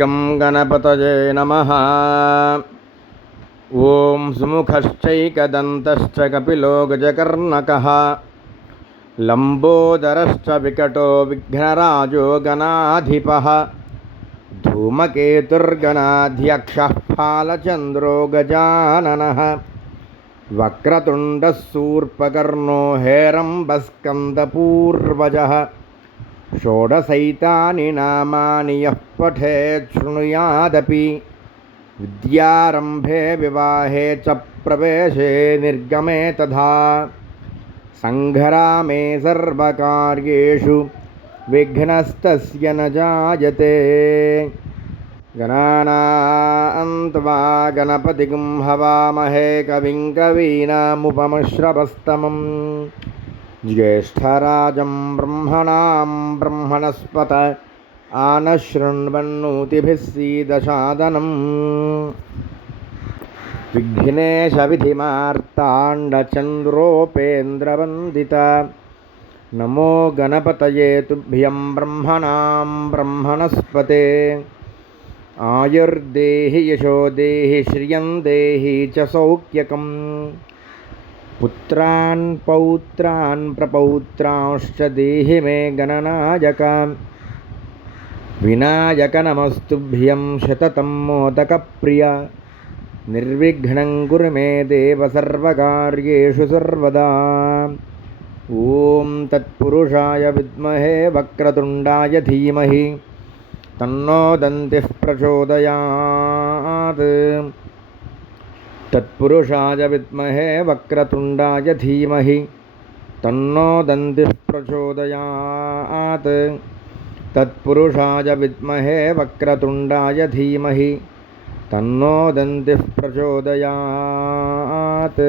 गं गणपतये नमः। ॐ सुमुखश्चैकदन्तश्च कपिलो गजकर्णकः लम्बोदरश्च विकटो विघ्नराजो गणाधिपः धूमकेतुर्गणाध्यक्षः फालचन्द्रो गजाननः वक्रतुण्डः शूर्पकर्णो हेरम्बस्कन्दपूर्वजः षोडशैतानि नामानि यः पठेत् शृणुयादपि विद्यारम्भे विवाहे च प्रवेशे निर्गमे तथा सङ्ग्रामे सर्वकार्येषु विघ्नस्तस्य न जायते। गणानां त्वा गणपतिं हवामहे कविं कवीनामुपमश्रवस्तमम् ज्येष्ठराजं ब्रह्मणां ब्रह्मणस्पत आनशृण्वन्नोतिभिः सीदसादनम् विघ्नेशविधिमार्ताण्डचन्द्रोपेन्द्रवन्दित नमो गणपतये तुभ्यं ब्रह्मणां ब्रह्मणस्पते आयुर्देहि यशो देहि श्रियं देहि च सौख्यकम् पुत्रान् पौत्रान् प्रपौत्रांश्च देहि मे गणनायक विनायक नमस्तुभ्यं शततं मोदकप्रिय निर्विघ्नं कुरु मे देव सर्वकार्येषु सर्वदा। ॐ तत्पुरुषाय विद्महे वक्रतुण्डाय धीमहि तन्नो दन्तिः प्रचोदयात्। तत्पुरुषाय विद्महे वक्रतुण्डाय धीमहि तन्नो दन्तिः प्रचोदयात्। तत्पुरुषाय विद्महे वक्रतुण्डाय धीमहि तन्नो दन्तिः प्रचोदयात्।